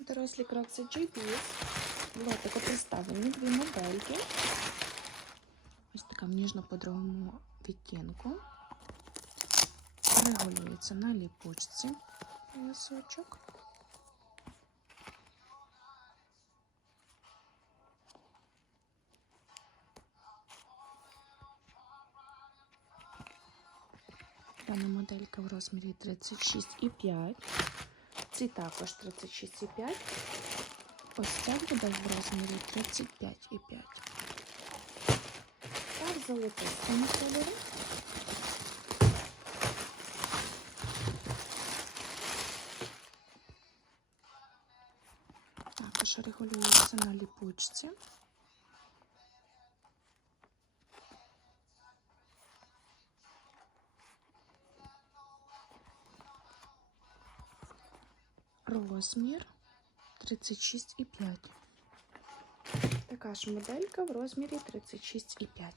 Дорослі крокси GPS. Лотико представлені дві модельки. Ось така в ніжно-подровому відтінку. Регулюється на ліпучці лисочок. Дана моделька в розмірі 36,5. Ці також 36,5. Ось ця буде в розмірі 35,5. Так, в золотистому кольорі. Також регулюється на ліпучці. Розмір 36,5. Така ж моделька в розмірі 36,5.